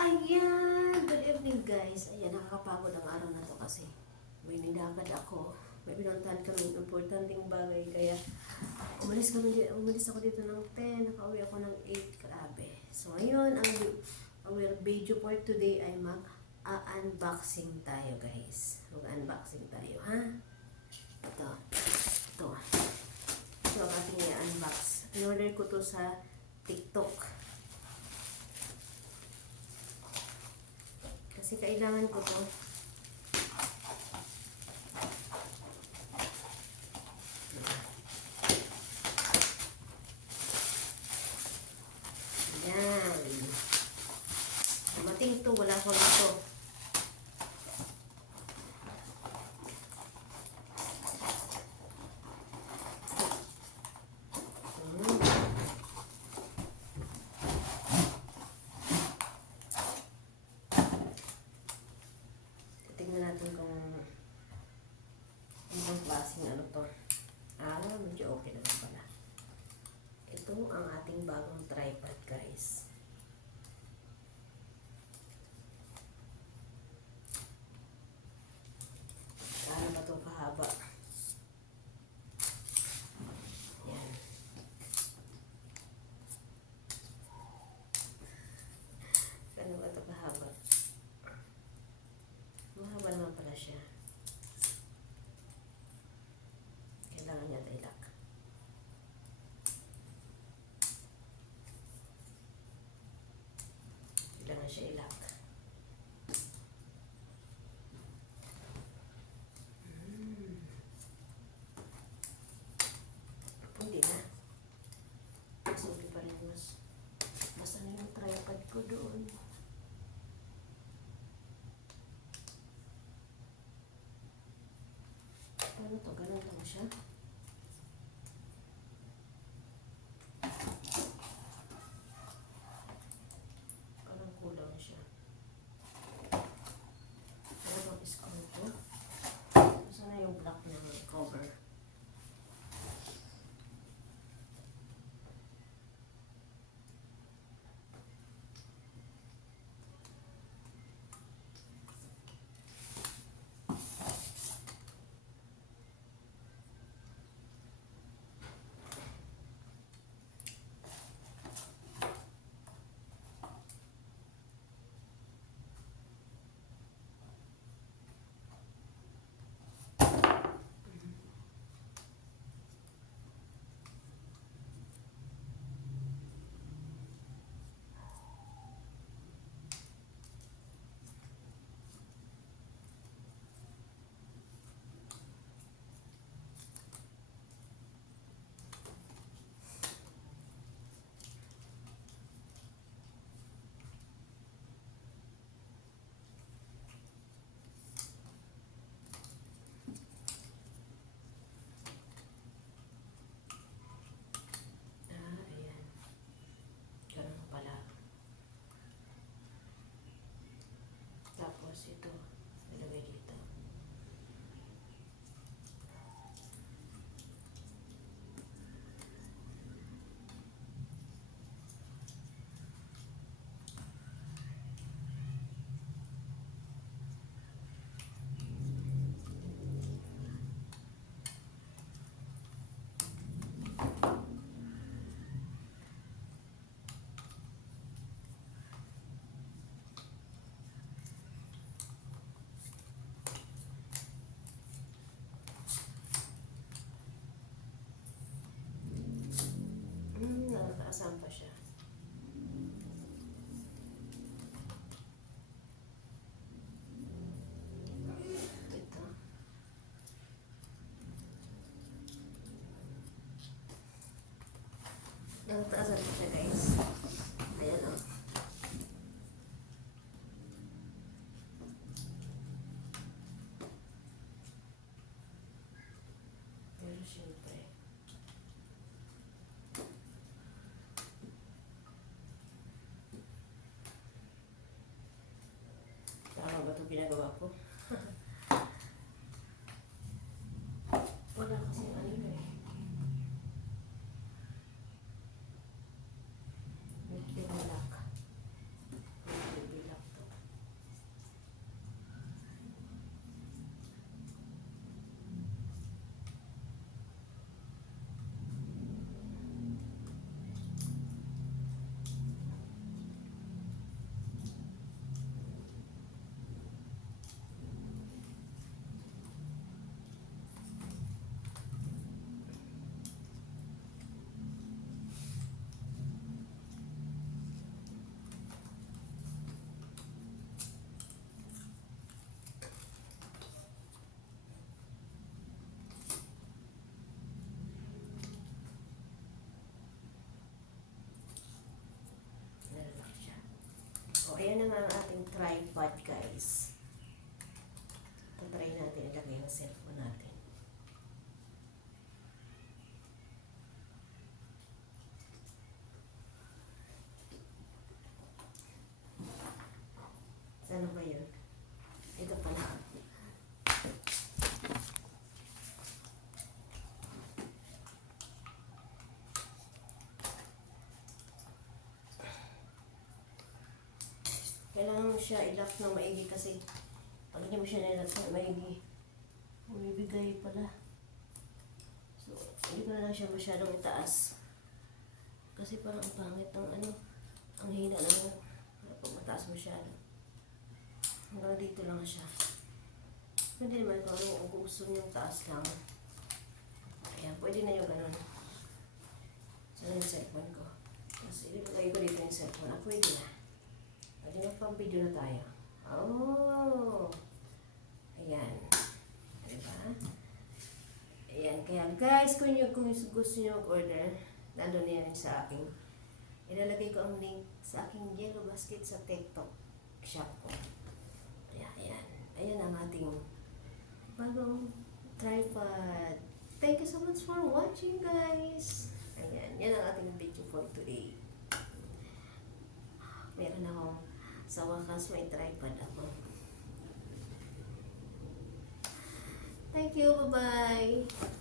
Ayan! Good evening guys. Ayan, nakakapagod ang araw na to kasi may nilakad ako. May pinuntahan kami ng importanteng bagay. Kaya umalis ako dito ng 10. Nakauwi ako ng 8. Grabe. So ngayon, ang video for today ay mag-unboxing tayo guys. Mag-unboxing tayo, ha? Ito. Ito. Ito ang ating i-unbox. In-order ko to sa TikTok. Kasi kailangan ko to. Ayan. Dumating to, wala ko nito. Tingnan natin kung anong klaseng ano to. Medyo okay naman pala. Ito ang ating bagong tripod guys. Paano ba ito kahaba? Yan. Paano ba ito kahaba? Mahaba naman pala siya. Kailangan niya ilak. Kailangan siya ilak. Hindi na. Sorry pa rin mas ano yung tripod ko doon. Ano to? Ganun lang siya. Parang kulang siya. Ano bang screw to? Sana yung black na cover. Ayan. Ganun pala. Tapos ito, ilagay dito. Nakakaasahan pa siya. Ito. Nakakaasahan pa siya guys. Ayan o. Pero syempre. Tama ba ito ginagawa ko? Wala kasi ano eh. May kinalak. May bilak. ayan na nga ang ating tripod, guys. Try natin ilagay yung cellphone natin. Saan ba yun? Ito pala. Kailangan mo siya i-lock ng maigi kasi pag hindi mo siya nilock ng maigi, bumibigay pala. So, hindi ko na lang siya masyadong itaas. Kasi parang ang pangit ng ano, ang hina naman pag mataas masyado. Hanggang dito lang siya. Pwede naman kung gusto nyo taas lang. Ayan, pwede na yung ganun. Saan yung cellphone ko? Tapos ilagay ko dito yung cellphone. Pwede na. Pwede na pang video na tayo. Oh! Ayan. Diba? Ayan. Kaya guys, kung gusto nyo mag-order, nandun na yan sa aking. Ilalagay ko ang link sa aking Yellow Basket sa TikTok shop ko. Ayan. Ayan ang ating bagong tripod. Thank you so much for watching, guys. Ayan. Yan ang ating video for today. Meron akong sa wakas may tripod ako. Thank you. Bye-bye.